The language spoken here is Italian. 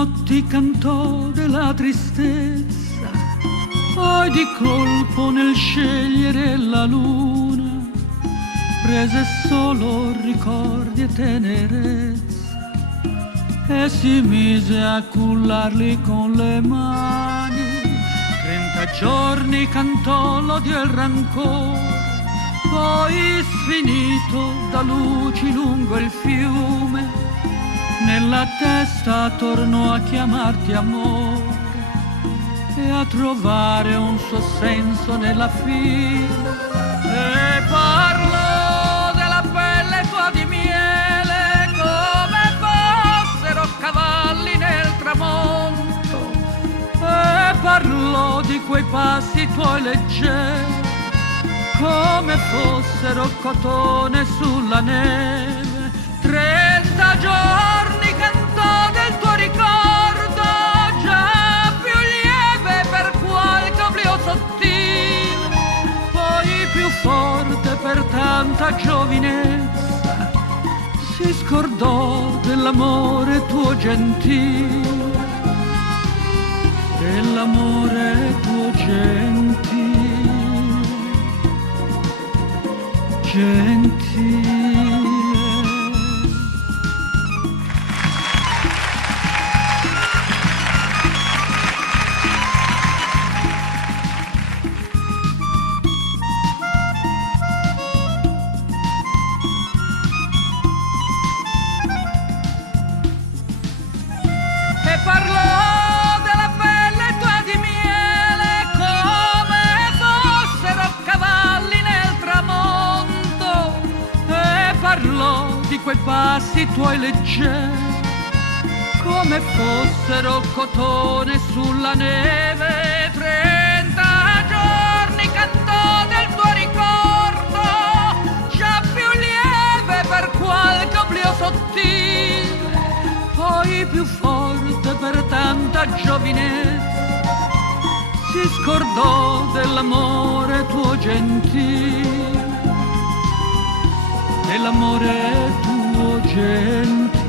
notti cantò della tristezza, poi di colpo nel scegliere la luna prese solo ricordi e tenerezza e si mise a cullarli con le mani. 30 giorni cantò l'odio e il rancore, poi sfinito da luci lungo il fiume, nella testa tornò a chiamarti amore e a trovare un suo senso nella fine. E parlò della pelle tua di miele come fossero cavalli nel tramonto, e parlò di quei passi tuoi leggeri come fossero cotone sulla neve. 30 giorni cantò del tuo ricordo, già più lieve per qualche oblio sottile, poi più forte per tanta giovinezza, si scordò dell'amore tuo gentile, dell'amore tuo gentile, gentile. E parlò della pelle tua di miele come fossero cavalli nel tramonto, e parlò di quei passi tuoi leggeri come fossero cotone sulla neve. 30 giorni cantò del tuo ricordo, già più lieve per qualche oblio sottile, poi più forte per tanta giovinezza, si scordò dell'amore tuo gentile, dell'amore tuo gentile,